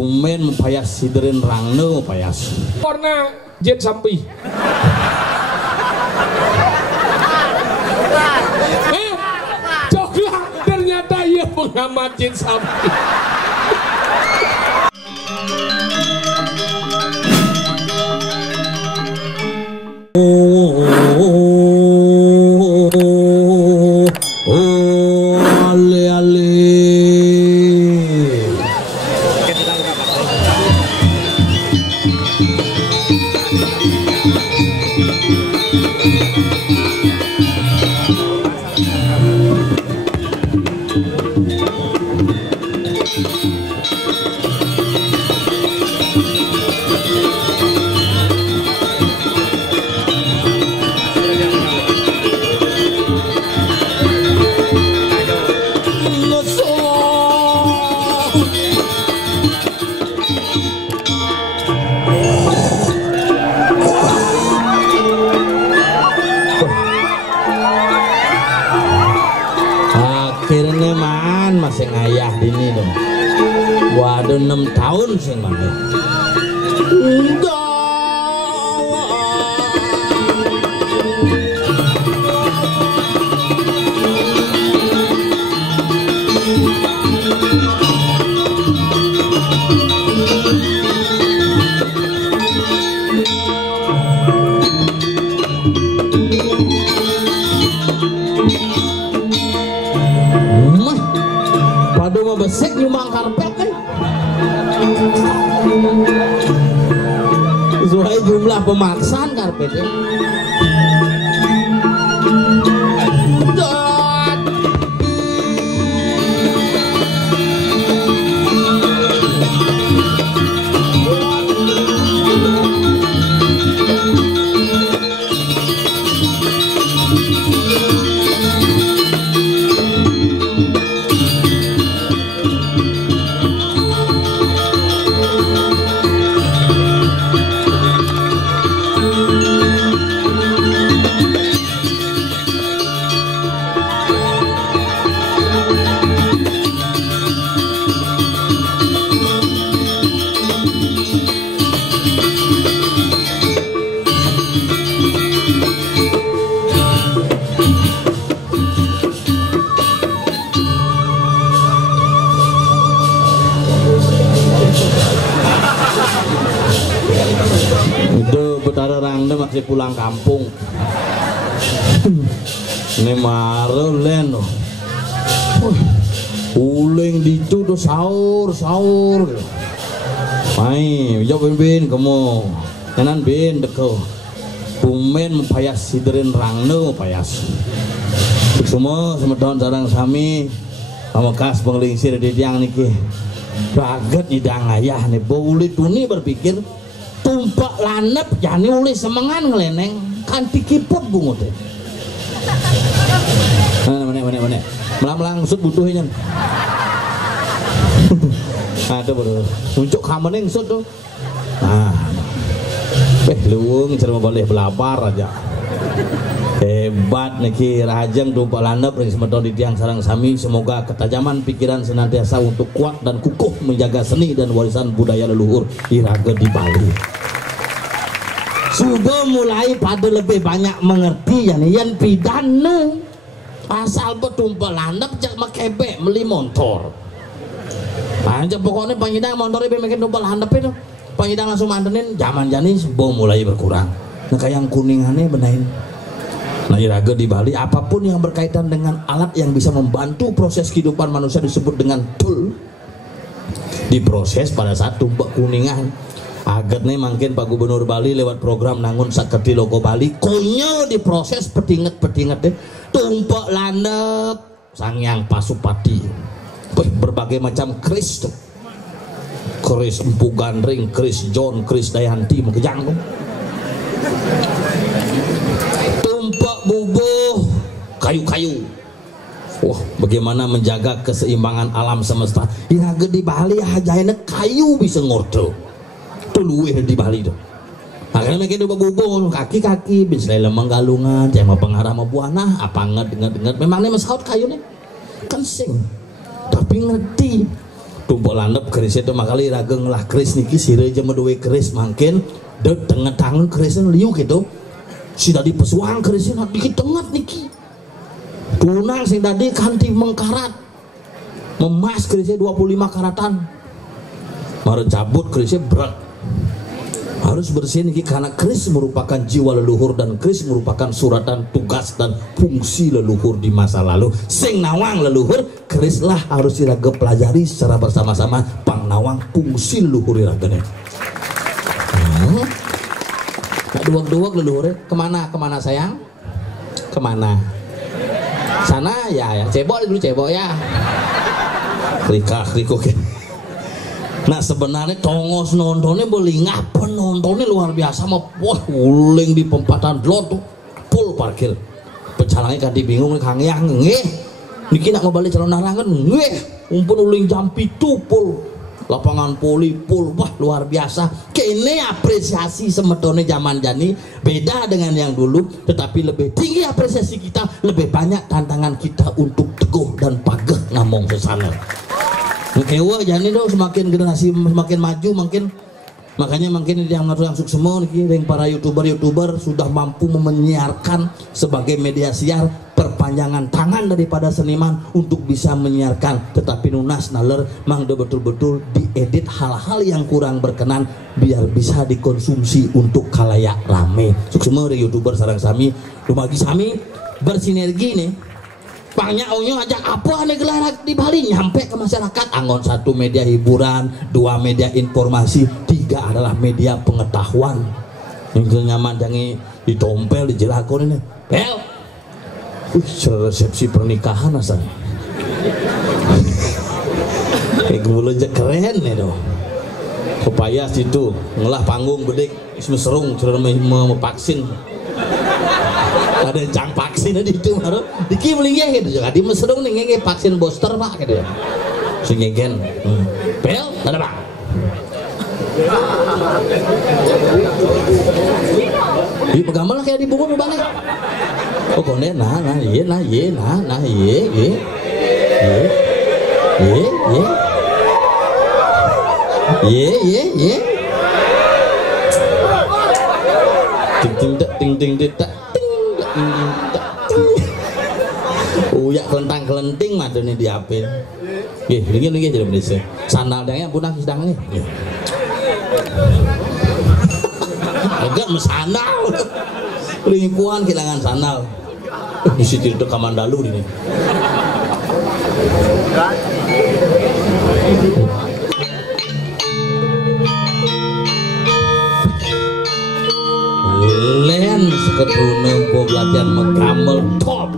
Bumen payas siderin rangno payas. Warna jet sampi. Coklat ternyata ia pengamat jet sampi. Akhirnya man masih ngayah dini dong. Waduh 6 tahun sih mana. Padu mau besek nyumbang karpet kan. Sesuai jumlah pemaksaan karpetnya. Betara rangda masih pulang kampung. Ini maru leno. Uling ditu do sahur. Mai, jawab bin kamu. Kanan bin deko. Bumen payas siderin rangno payas. Semua semedon sarang sami. Pamekaas penglingsir di tiang niki. Raget idang ayah nih. Boleh tuni berpikir. Tumpak lanep jani uli semengan ngeleneng kan dikiput bungut deh. Mana melang sud butuhnya. Ada bro unjuk kameneng sud tuh. Nah luwung cerma boleh belapar aja. Hebat niki rajang tumpak lanep dari semedon di tiang sarang sami. Semoga ketajaman pikiran senantiasa untuk kuat dan kukuh menjaga seni dan warisan budaya leluhur Iraga di Bali. Sudah mulai pada lebih banyak mengerti yang pidana asal betumpel landap jak makebe beli motor. Aja pokoknya pangidang motor ibu makin tumpel landap itu pangidang langsung mantenin zaman jani sudah mulai berkurang. Nah kayak yang kuningannya benain. Nah Iraga di Bali apapun yang berkaitan dengan alat yang bisa membantu proses kehidupan manusia disebut dengan tool. Diproses pada saat tumpak kuningan. Agat nih mungkin Pak Gubernur Bali lewat program nangun saketi logo Bali konyol diproses petinget deh tumpak landep sangyang pasupati berbagai macam kris tuh kris Empu Gandring, kris John, kris Dayanti mau kejang tuh tumpak bubuh kayu-kayu. Wah bagaimana menjaga keseimbangan alam semesta. Iraga di Bali ajaina kayu bisa ngordo luweh di Bali tuh. Akhirnya mereka coba bubung kaki-kaki bisa lemang galungan, cuma pengarah mau buana, apa nget memangnya masaut kayu nih, kencing, tapi ngerti tumpuk landep keris itu makali rageng lah keris niki sire jema duwe keris mangkin dek tengah tangan kerisnya liu gitu si tadi pesuang kerisnya dikit tengah niki tunang sing tadi kanti mengkarat memas kerisnya 25 karatan mare cabut kerisnya berat harus bersihin niki karena keris merupakan jiwa leluhur dan keris merupakan suratan tugas dan fungsi leluhur di masa lalu sing nawang leluhur keris lah harus diraga pelajari secara bersama-sama pang nawang fungsi leluhur diraganya nah duwag-duwag leluhur kemana sayang kemana sana ya cebok dulu cebok ya krikuk nah sebenarnya tongos nontonnya belingah penontonnya luar biasa mah wah uling di pempatan dlot tuh full parkir pecalangnya kadi bingung kang yang nggih niki nak ngebalik calon narangan nggih umpun uling jam 7 full lapangan poli full wah luar biasa kene apresiasi semedone zaman jani beda dengan yang dulu tetapi lebih tinggi apresiasi kita lebih banyak tantangan kita untuk teguh dan pageh ngamong sesana kewa jani dong semakin generasi semakin maju makanya yang suksemo nih para youtuber sudah mampu menyiarkan sebagai media siar perpanjangan tangan daripada seniman untuk bisa menyiarkan tetapi nunas naler mang betul-betul diedit hal-hal yang kurang berkenan biar bisa dikonsumsi untuk khalayak rame suksemo dari youtuber sarang sami dumagi sami bersinergi nih Pangnya onyo ajak apa ane gelarak di Bali nyampe ke masyarakat anggon 1 media hiburan 2 media informasi 3 adalah media pengetahuan yang nyaman jangi ditompel dijelakon ini pel resepsi pernikahan asal kayak gue aja keren ya dong supaya situ ngelah panggung bedik serung sudah mau vaksin ada cang vaksin di itu baru diki melingnya gitu juga di meserung nih vaksin booster pak gitu ya singgen pel ada pak di pegamel kayak di buku balik oh konde nah iya ting uyak kelentang-kelenting mah ini diapin nggih linggih jadi bener sandal dangnya punah sedang nih agak mesandal lingkuan kehilangan sandal di situ itu Kamandalu ini len sekedrune po latihan megamel top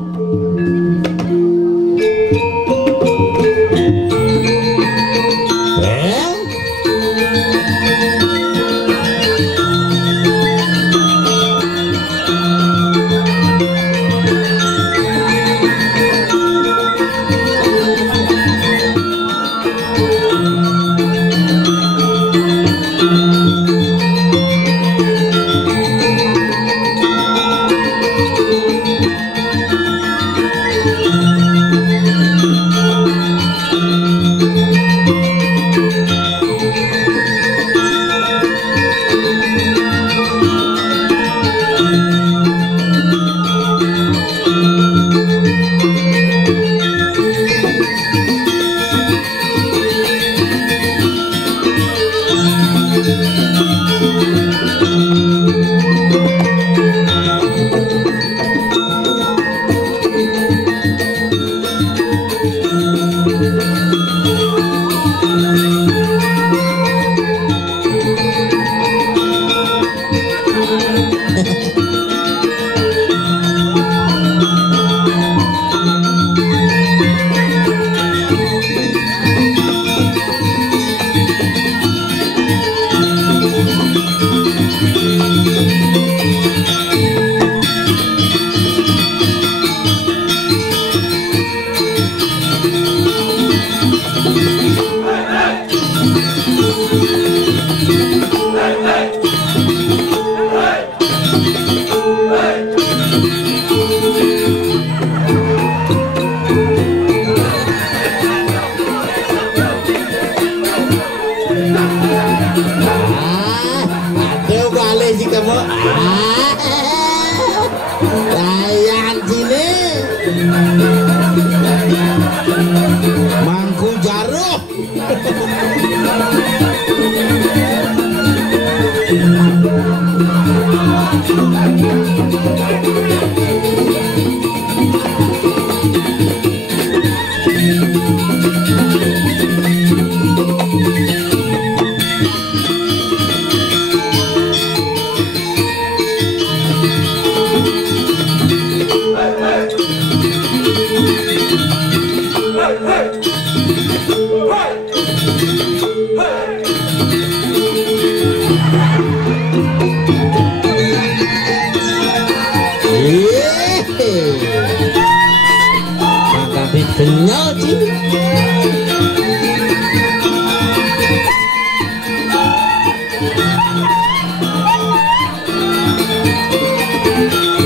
Kenyal sih.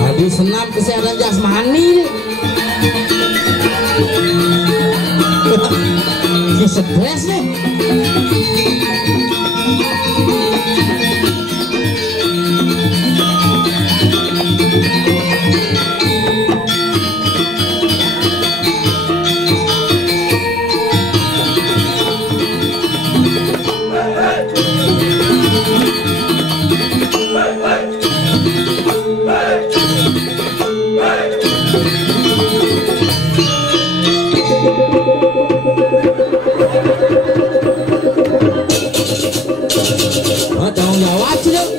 Aduh senam kesehatan jasmani. Ini stres nih. Tanggung jawab sih dong.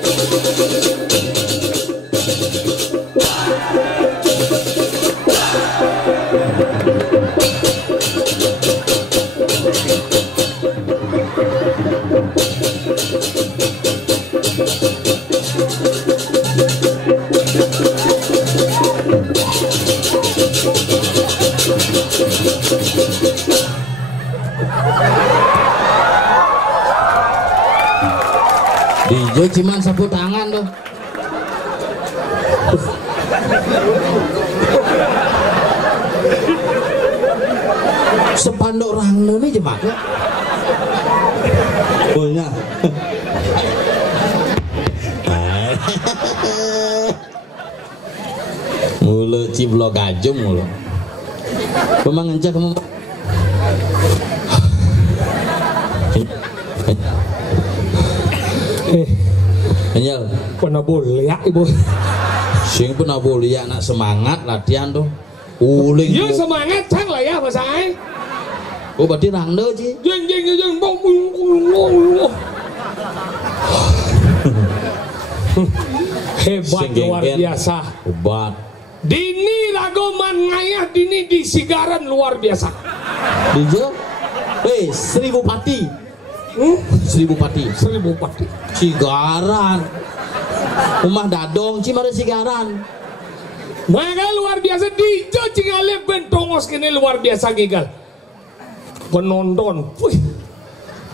Dijo cuman sapu tangan tuh. Sepanduk rangno nih jemak ya. Punya. Mulu ciblok gajum mulu. Memang encah kamu. Kenyal. Pernah boleh ya ibu. Sing pernah boleh ya nak semangat latihan tuh. Uling. Ya semangat cang lah ya mas Ai. Oh berarti rangno sih. Jeng bong. Hebat luar biasa. Hebat. Dini lagoman ngayah dini di Sigaran luar biasa. Dijo. 1000 pati. 1000 pati. 1000 pati. Sigaran. Rumah dadong cimare Sigaran. Maka luar biasa Dijo cingale bentongos kini luar biasa gigal. Penonton, wih,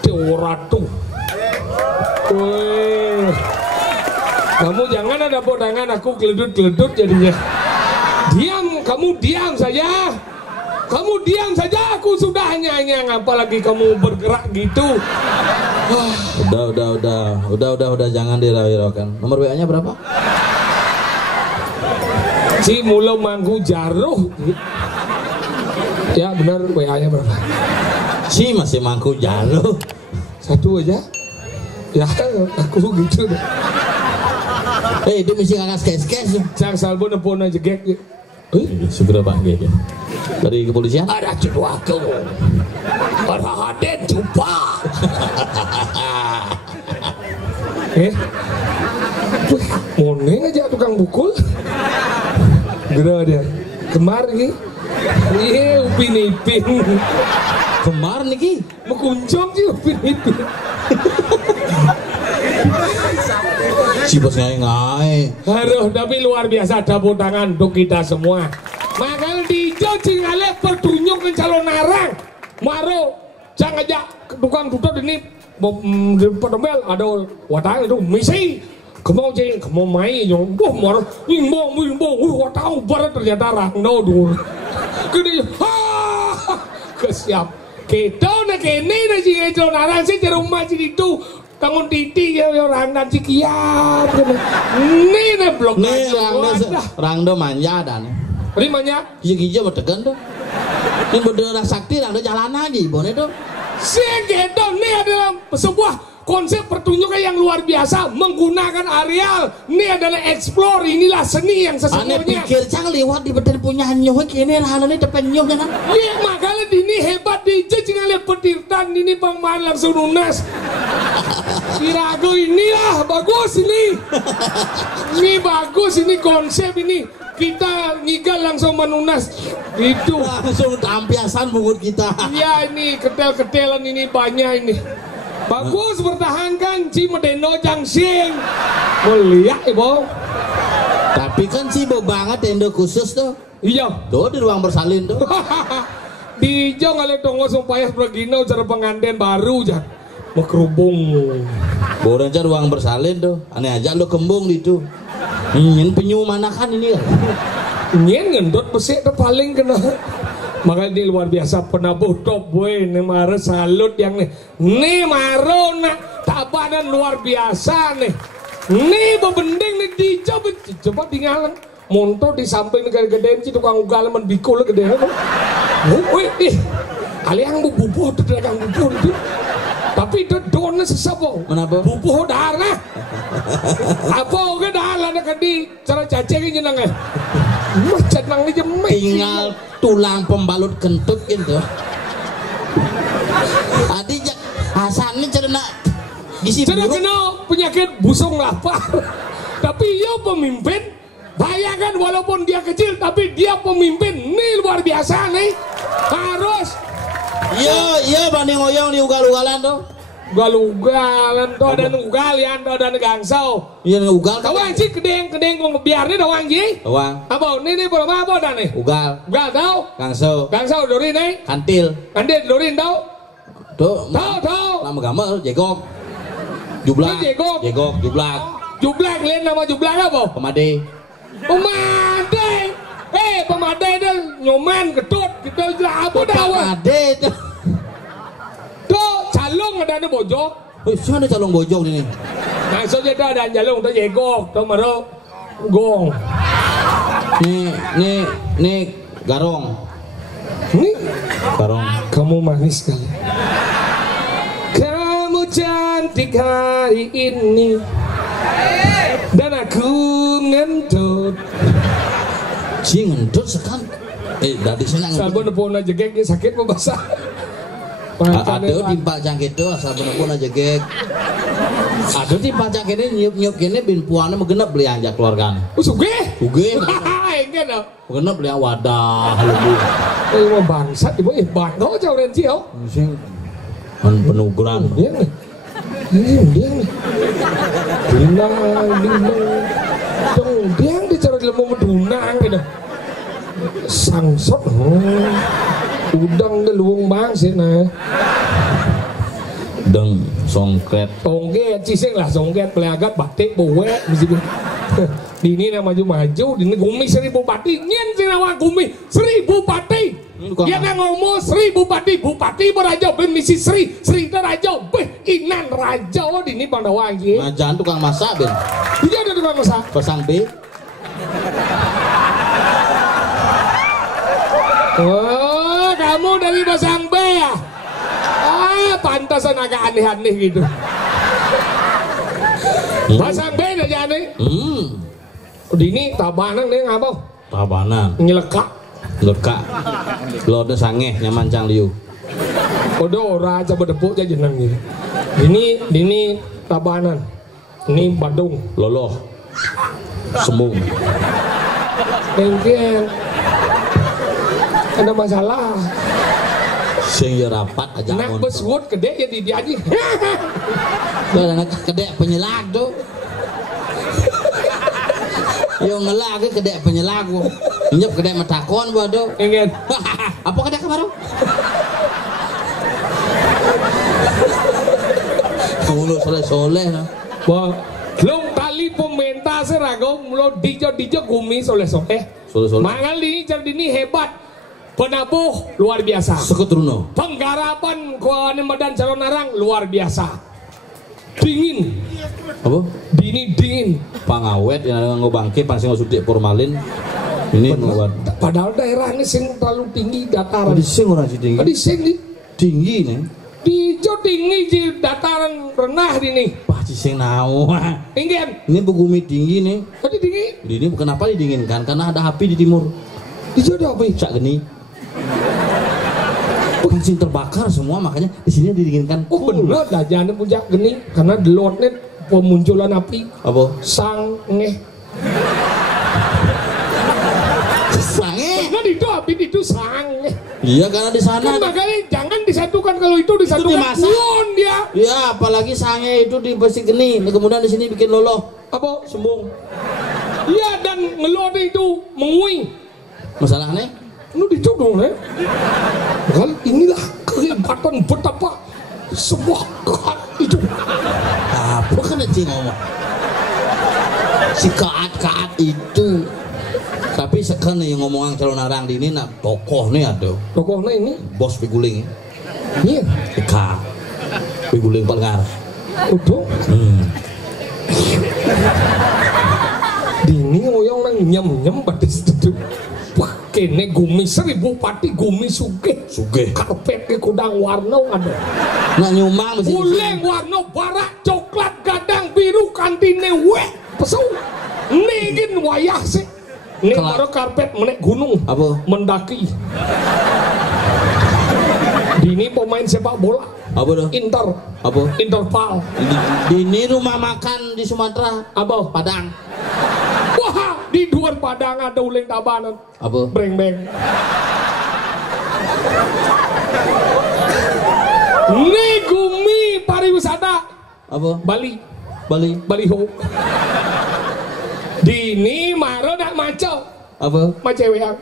teoratu. Wih, kamu jangan ada podangan aku geledut jadinya. Diam, kamu diam saja. Kamu diam saja, aku sudah nyanyang, apalagi kamu bergerak gitu. Udah, jangan dirayu-rayukan. Nomor WA-nya berapa? Si Mulo Mangku Jaruh. Ya benar, WA-nya berapa? Si masih Mangku Jaruh. 1 aja. Ya aku gitu deh. Itu mesti ngakas kes-kes. Sang salbo nepona jegek. Segera panggil ya. Dari kepolisian? Ada cedua aku. Ada haden jumpa. Moneng aja tukang bukul. Gede dia. Kemar nih. Iya Upin Ipin. Kemar nih ki. Mekuncong sih Upin Ipin. Si bos ngai. Aduh, tapi luar biasa tepuk tangan untuk kita semua. Makanya Dijo cingale pertunjuk ke calon narang. Maro, jangan aja tukang tutup ini. Pedembel ada watang itu misi. Kamu cing, kamu main yang maro, wimbong, watang barat ternyata rangno dulu. Gede, kesiap. Kita nak kene nak cing calon narang sih di rumah sih itu. Tangun titi ya orang nanti kiat. Nih na blok. Nih rangdo manja dan. Ini manja. Iya bertekan tuh. Ini berdarah sakti lah, udah jalan lagi, bon itu. Segitu, ini adalah sebuah konsep pertunjukan yang luar biasa menggunakan areal. Ini adalah explore, inilah seni yang Aneh sesungguhnya. pikir cang lewat di beten punya nyoh kini lah ini depan nyoh kan. Iya makanya ini hebat di jangan lihat petirtan ini pemain langsung lunas. Kirago inilah bagus ini. Ini bagus ini konsep ini. Kita ngigal langsung menunas gitu. Langsung tampiasan bungut kita. Iya ini ketel-ketelan ini banyak ini. Bagus bertahankan Cimedeno Jangsing. Mulia ibu. Tapi kan sibuk banget tenda khusus tuh. Iya. Tuh di ruang bersalin tuh. Di jauh kali tunggu supaya begini cara pengantin baru jan. Berkerubung. Boleh aja ruang bersalin tuh. Aneh aja lo kembung itu. Ini penyu mana kan ini? Nyen ngendot pesik paling kena. Makanya ini luar biasa penabuh top boy nih mare salut yang nih maro nak tabanan luar biasa nih bebending nih coba tinggalan monto di samping negara gedean sih tukang ugal menbikul gedean wih aliang bubuh tuh dagang bubuh itu tapi itu donnya sesapo kenapa? Bubuh darah apa oke darah ada di cara cacingnya nang macet nang ini tinggal tulang pembalut kentut gitu. Tadi Hasan ini cerna gisi cerna kena penyakit busung lapar. Tapi ia pemimpin. Bayangkan walaupun dia kecil tapi dia pemimpin. Ini luar biasa nih. Harus. Iya banding oyong di ugal-ugalan tuh. Ugal-ugalan tuh ada ugal ya ada gangsau. Iya ugal. Kawan sih kedeng kong biarnya doang ji. Doang. Apa ini berapa apa dah nih? Ugal. Ugal tahu? Gangsau dorin nih. Kantil dorin tahu? Tuh. Tahu. Nama gambar jegok. Jublak. Jublak. Jublak lain nama jublak apa? Pemade. Pemade dah nyoman ketut kita jelas apa dah? Pemade itu. Tuh calung ada nih bojok. Siapa ada calung bojok ini? Nah so jadi ada calung tuh jegok tuh mero gong. Nih garong. Nih garong. Kamu manis sekali. Kamu cantik hari ini dan aku ngentut. Ngentut sekali. Dari sini ngentut. Sabun pun aja gek sakit mau basah. Aduh timpa cangkit tuh asal bener-bener aja gek. Aduh timpa cangkit ini nyup gini bin puannya mengenap beli anjak keluarga. Suge? Enggak dong. Mengenap beli wadah lebih. Mau bangsat ibu bangga jauh renci yo. Sing penuguran. Dia nih. Dia nih. Dinang. Dong dia bicara dalam mau medunang gitu. Sangsot. Udang ke luung bang sih nah. Deng songket. Songket cising lah songket pelagat batik buwe mesti. Dini nama maju dini gumi 1000 pati nyen sing nawang gumi 1000 pati. Dia nang ngomong 1000 pati bupati beraja ben misi Sri raja beh inan raja dini Pandawa iki. Nah jangan tukang masak ben. Iya ada tukang masak. Pasang B. Oh, kamu dari Basang B ya? Pantasan agak aneh-aneh gitu. Basang B aja aneh. Dini tabanan nih ngapa? Tabanan. Nyelekak. Lode sangeh nyaman cang liu. Odo raja berdepuk aja jeneng gitu. Dini tabanan. Ini Bandung. Loloh. Sembung. Mungkin ada masalah. Sing ya rapat aja. Nak beswut gede ya di dia aja. Tuh anak kedek penyelag tuh. Yo ngelak kedek penyelag gua. Nyep kedek matakon gua tuh. Ingin. Apa kedek kemarin? Mulut soleh-soleh nah. Wah, long tali pemerintah seragam lo dijo gumi soleh-soleh. Soleh-soleh. Mangal ini hebat. Penabuh luar biasa. Seketruno. Penggarapan kuane Medan calon narang luar biasa. Dingin. Apa? Dingin. Pangawet yang nganggo bangke pansing sudik formalin. Ini mawar. Padahal daerah ini sing terlalu tinggi dataran. Di sing ora tinggi. Di sing di Tinggi nih. di Ijo tinggi di dataran rendah ini. Wah, sing nawa. Tinggian. Ini bumi tinggi nih. Tadi tinggi. Ini kenapa didinginkan? Karena ada api di timur. Di Ijo ada apa? Cak geni. Bukan sing terbakar semua, makanya di sini didinginkan. Oh bener, dah jangan puncak geni karena delotnya pemunculan api. Apa? Sange. Sange. Karena itu api itu sange. Iya, karena di sana. Kan makanya jangan disatukan, kalau itu disatukan dimasak. buon dia. Ya, apalagi sange itu dibesi geni. Kemudian di sini bikin loloh. Apa? Sembung. Iya, dan ngelot itu menguing. Masalahnya? Lu dituduh, Kan inilah kehebatan betapa sebuah itu. Apa kan cing ngomong? Si kaat itu. Tapi sekarang yang ngomong calon narang di ini, nah tokoh nih ada. Tokohnya ini? Bos Piguling. Iya. Ika. Piguling Pelgar. Udah. Dini ngoyong nang nyem batis itu. Wah, kene gumi 1000 pati gumi sugih. Karpet ke kudang warna ada. Nak nyumang mesti. Uleng warna barak coklat gadang biru kantine weh pesu. Nigin wayah sih. Ini baru karpet menek gunung. Apa? Mendaki. Dini pemain sepak bola. Apa dah? Inter. Apa? Interpal. Di rumah makan di Sumatera. Apa? Padang. Wah, di luar Padang ada uleng tabanan. Apa? Breng-breng. Ini gumi pariwisata. Apa? Bali. Baliho. Dini maro nak maco. Apa? Maceweang.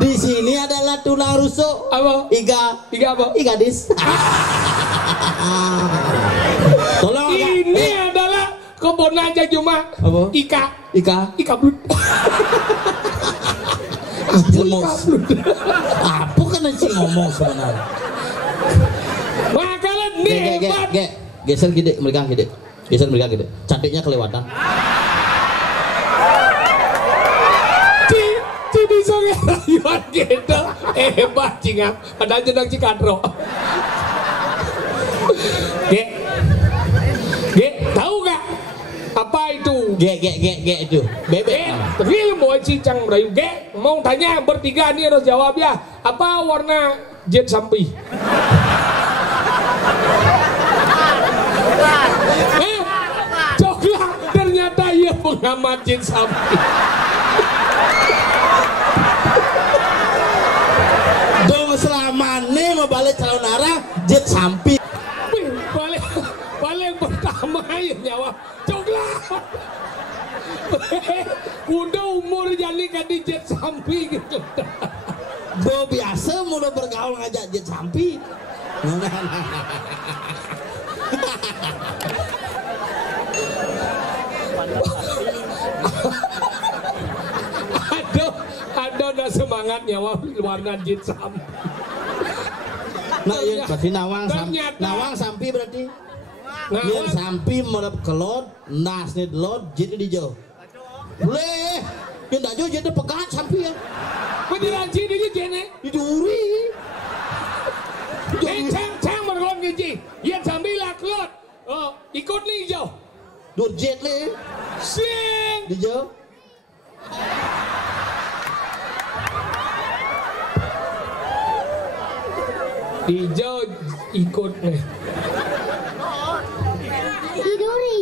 Di sini adalah tulang rusuk. Apa? Iga apa? Iga dis. Tolong ini adalah kebun aja cuma. Apa? Ika blut. Apa kan sih ngomong sebenarnya? Makalah nih. Geser gede mereka gede. Cantiknya kelewatan. Di sore rayuan gitu. Hebat cingap. Ada jenang Cikadro. Tahu gak apa itu? Itu bebek. Tapi mau cicang merayu. Mau tanya bertiga nih harus jawab ya. Apa warna jet sampi? Coklat. Ternyata ia pengamat jet sampi. Dong selama nih mau balik calon arah jet sampi. Paling pertama ya nyawa coklat. Udah umur jadi kan di jet sampi gitu. Do biasa mau bergaul ngajak jet sampi. Ada semangat nyawa warna jet sampi. Nah, iya berarti nawang sampi berarti. Dia sampi merep kelot, nasnya delot, jadi dijauh. Boleh, yang tak jauh jadi pegat sampi ya. Beneran sih dia jene. Diduri. Cang mergon gaji. Yang sambil lah kelot. Ikut nih jauh. Durjet le. Sing. Dijauh. Hijau ikut nih. Tiduri.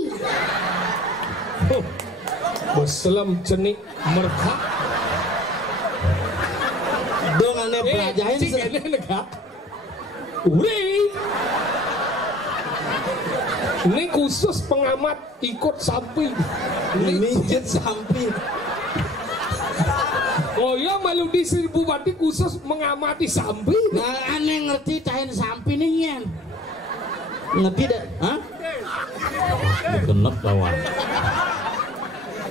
Berselam cenik merka. Dong aneh pelajarin. Cikene negak. Ini khusus pengamat ikut sampi. Ini jet sampi. Oh ya malu di 1000 pati khusus mengamati sampi. Nah aneh ngerti cahin sampi nih nyen. Ngerti dah? Hah? Genep lawan.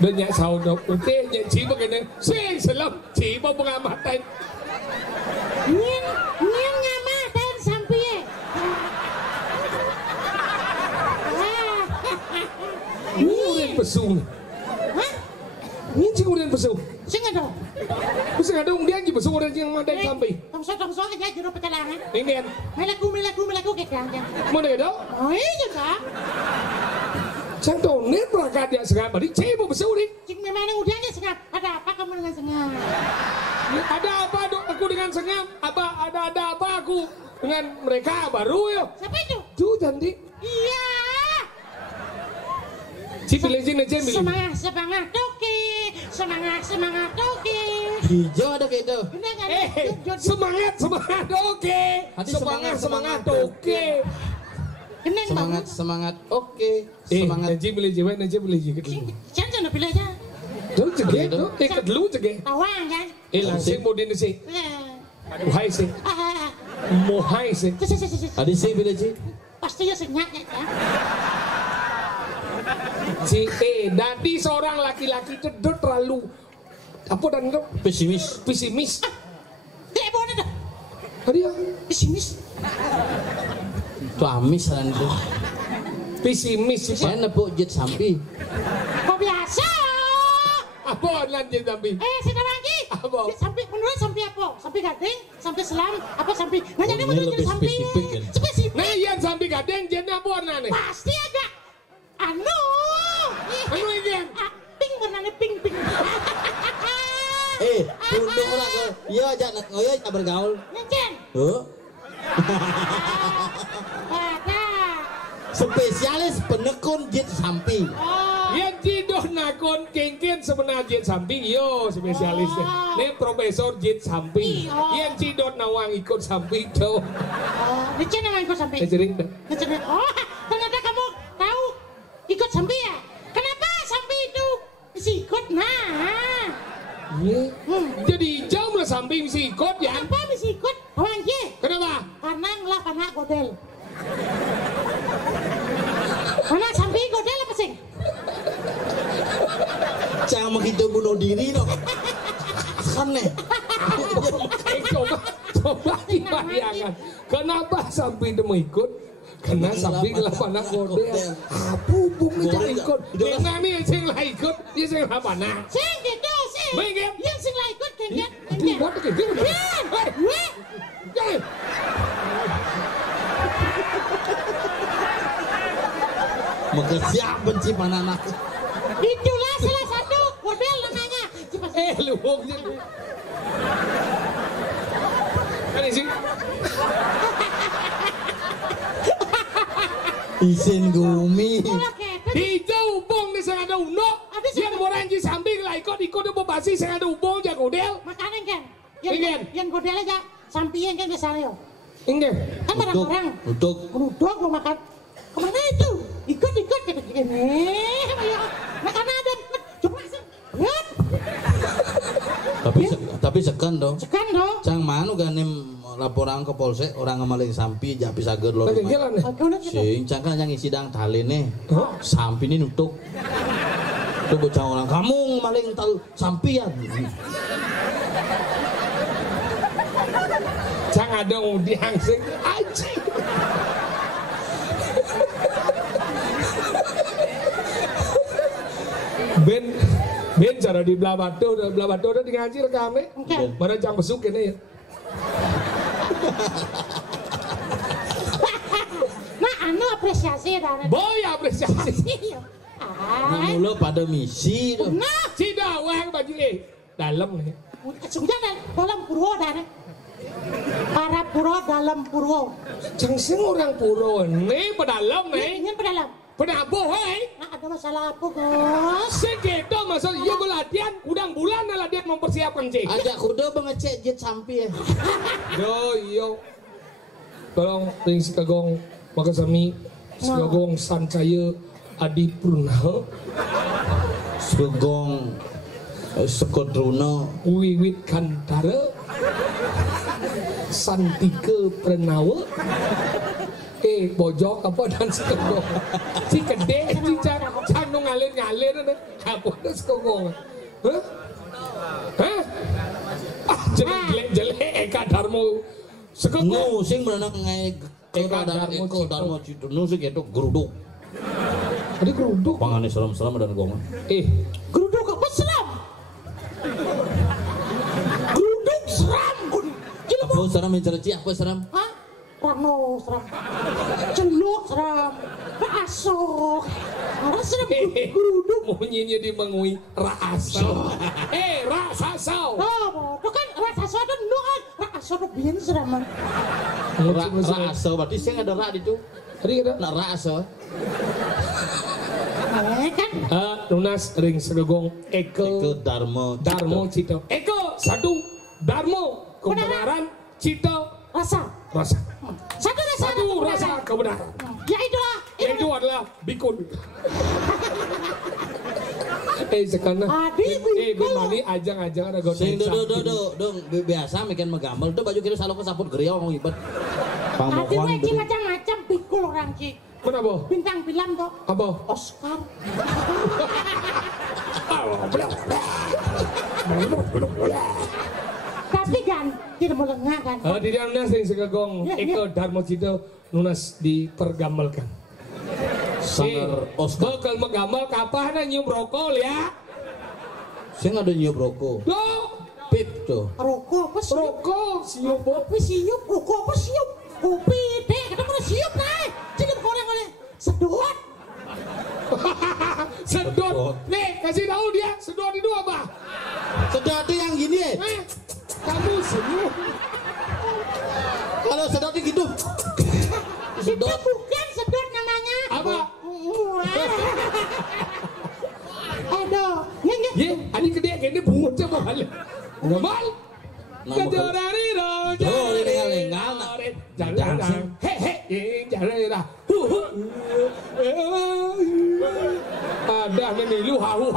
Dan nyak saudara oke nyak ciba kene. Sing selam ciba pengamatan. Nyen ngamatan sampai. Murid pesung. Hah? Ini cing udah besu. Sing ada. Besu ada dia aja besu udah cing mandai sampai. Tongso aja jero pecalangan. Ingin. Melaku kayak ganggang. Mau deh dong? Oh iya Kak. Cang tuh nih berangkat dia sengat. Bari cing mau besu nih. Cing memang udah aja sengat. Ada apa kamu dengan sengat? Ada apa dok aku dengan sengat? Ada apa aku dengan mereka baru ya? Siapa itu? Tuh cantik. Iya. Pilih sini. Semangat oke. Semangat oke. Hijau ada kayak itu. Bener kan? Semangat oke. Hati Semangat oke. Bener banget. Semangat oke. Semangat. Najib pilih jikit. Jangan pilih aja. Tuh cegek tuh. Ikat dulu cegek. Tawang kan? Langsung mau dini sih. Aduh hai sih. Mau hai sih. Tadi sih pilih sih. Pasti ya senyaknya ya. Dadi seorang laki-laki itu terlalu apa dan itu pesimis. Kayak boleh dah. Tadi ya Pesimis. Itu amis kan itu. pesimis sih. Saya nepuk jet sampi. Kok biasa? Apa lanjut sampi? Sudah lagi. Apa? Sampai menurut sampai apa? Sampai gading, sampai selam, apa sampai? Nggak jadi Ini menurut lebih sampai. spesifik, kan? Spesifik. Nah iya sampai gading jenis apa warnanya? Pasti ada. Anu ini yang? Pink warnanya pink. Tunduk lah ke. Iya aja nak ngoyo bergaul. Nyen. Ada. Spesialis penekun jet sampi. Yang jidoh nakon kengken sebenarnya jet samping yo spesialisnya. Ini profesor jet samping. Yang jidoh nawang ikut samping tuh. Nyen nawang ikut samping. Ngejering dah. Oh, ternyata kamu tahu ikut sampai ya? Kenapa sampai itu bisa ikut? Nah. Iya. Jadi jauh lah samping si ikut ya. Kenapa bisa ikut? Orang ye. Kenapa? Karena ngelak anak godel. Anak sampai godel apa sih? Jangan begitu bunuh diri dong. Kan nih. Coba dibayangkan. Kenapa samping dia mau ikut? Karena samping lapan anak godel. Apu buknya ikut. Dengan nih yang lah ikut, dia sing lapan anak. Sing gitu sih. Baik Yang sing lah ikut kayaknya. Buat ke dia udah. Jangan. Maka siap benci anak. Itulah salah satu godel namanya. Lu buknya. Kan sih. Isin gumi. Hijau bong di sana ada uno. Yang orang di samping lah ikut dia basi sana ada ubong jago godel. Makanan kan? Yang godel aja sampian kan biasanya. Enggak. Kan orang-orang. Untuk. Duduk mau makan. Kemana itu? Ikut kata gini. Makanan ada. Coba langsung. Lihat. Tapi sekan dong. Sekan dong. Cang manu ganim laporan ke polsek orang ngemaling sampi jak bisa gerlo. Sing cang kan yang sidang tali nih. Sampi ini nutuk. Tuh bocah orang kamu ngemaling tal sampian. Cang ada udiang sing aji. Ben cara di belah batu udah di ngaji rekamnya. Mana jam besuk ini ya. Nah, anu apresiasi dah. Boy apresiasi. Mulu pada misi tuh. Nah, Cida wang baju dalam nih. sudah dalam purwo dah. Para purwo dalam purwo. Cangsing orang puro nih pedalam nih. Ingin pedalam. Penabuh hei. Nah, ada masalah apa, Bos? Segitu maksud iya belatihan udang bulan latihan mempersiapkan cek. Ajak kuda mengecek jet sampi ya. Yo iyo. Tolong ring si kagong makasami si kagong sancaya Adi Purna. Sugong Sekodruna Wiwit Kantara Santika Pranawa bojok apa dan sekogong si gede si cang ngalir apa dan sekogong jelek Eka Darmo sekogong sing berenang ngai Eka Darmo Cidunu sing itu geruduk. Ada geruduk Pangane seram-seram dan gong. Geruduk apa selam? Apa serem mencerci apa serem? Hah? Rano serem. Celuk serem. Asok. Ada serem geruduk. Munyinya di mengui raasau. Rasasau. Oh, itu kan rasa ada nuan. Rasa ada bian serem. Raasau berarti saya ada ra itu. Tadi ada. Nak raasau. Kan? Lunas ring segegong Eko Darmo Cito. Eko satu Darmo kebenaran Cito Rasa. Satu rasa kebenaran. Ya itulah. Itu adalah bikun. Sekarang gimana ajang-ajang ada sing gonceng. dong biasa bikin megamel tuh baju kira selalu kesaput geriau mau ibet. Tadi wajib macam-macam pikul orang cik. Kenapa? Bintang film kok. Apa? Oscar. Tapi kan tidak mau lengah kan. Di dalamnya sing segegong Eko Darmo Cito Nunas dipergamelkan. Sangar Oscar. Bakal menggamel kapan nyium rokok ya? Saya ada nyiup rokok. Loh, Pip tuh. Rokok apa siup? rokok siup. Kopi siup. Rokok apa siup? Kopi deh. Kita mana siup nih? Jadi korang oleh sedot. Sedot. Nih, kasih tahu dia sedot itu apa? Sedot itu yang gini ya? Kamu senyum. Kalau sedot itu gitu. Itu bukan sedot namanya. Apa? Aduh, nggak. Ye, ani gede gede bungut coba hal. Ngamal. Kejorari roja. Oh, ini lengal nak. Jalan. He, jalan. Ada menilu hahu.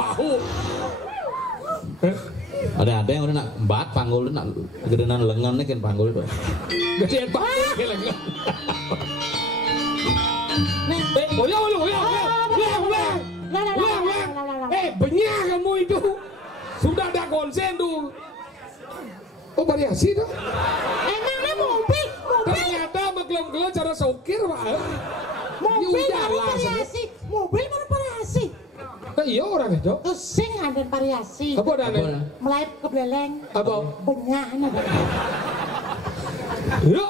Ada yang udah nak bat panggul nak gedenan lengan nih kan panggul itu. Gedean banget ke lengan. Benyah kamu itu. Sudah ada konsen tuh. Oh, variasi tuh. Emangnya mobil. Ternyata maklum-maklum cara sokir, Pak. Mobil baru variasi. Mobil baru variasi. Iya orang itu. Sing ada variasi. Apa ada nih? Melayap ke beleng. Apa? Benyah ada. Ya.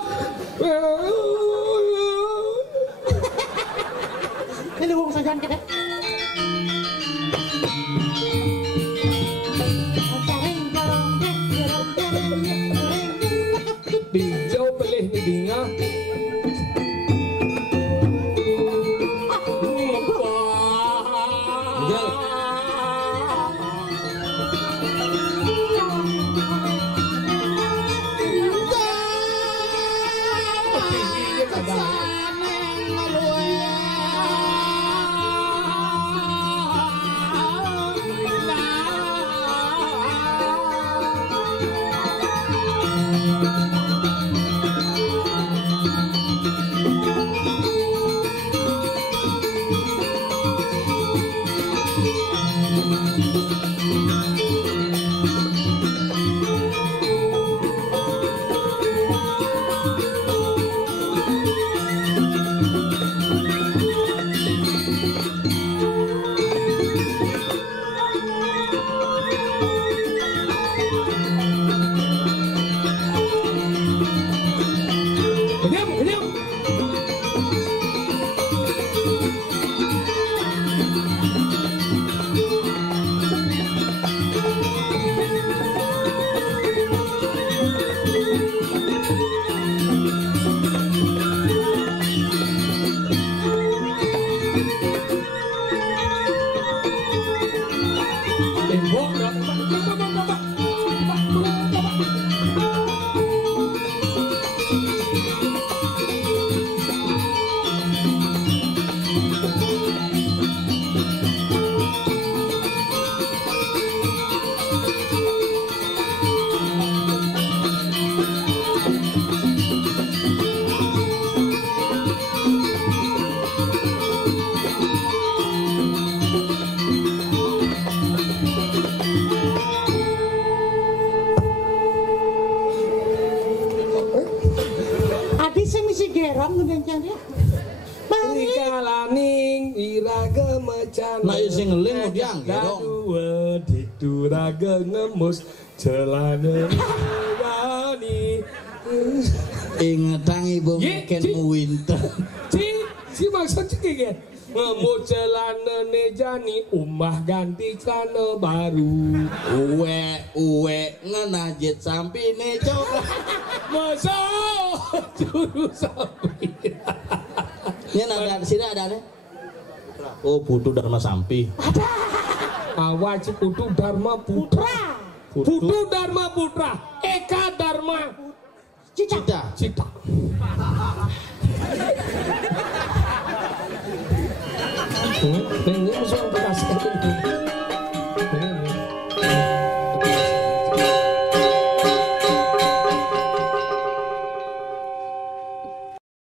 Ini wong sajan kita. Bijau pelih ni dinga. Rikalaning iraga macan. Nah, sing ngeling mau diangge dong. Dua dituraga ngemus celana wani Ingetang ibu Ye, makan Ci. winter. Si maksud cek ngemu celana nejani umah ganti celana baru. Uwe ngenajit sampine coba. Masa juru sampai. Ini ada sini ada nih. Oh, Putu Dharma Sampi. Awas Putu Dharma Putra. Putu Dharma Putra. Eka Dharma Cita. Cita. Ini musuh yang berhasil.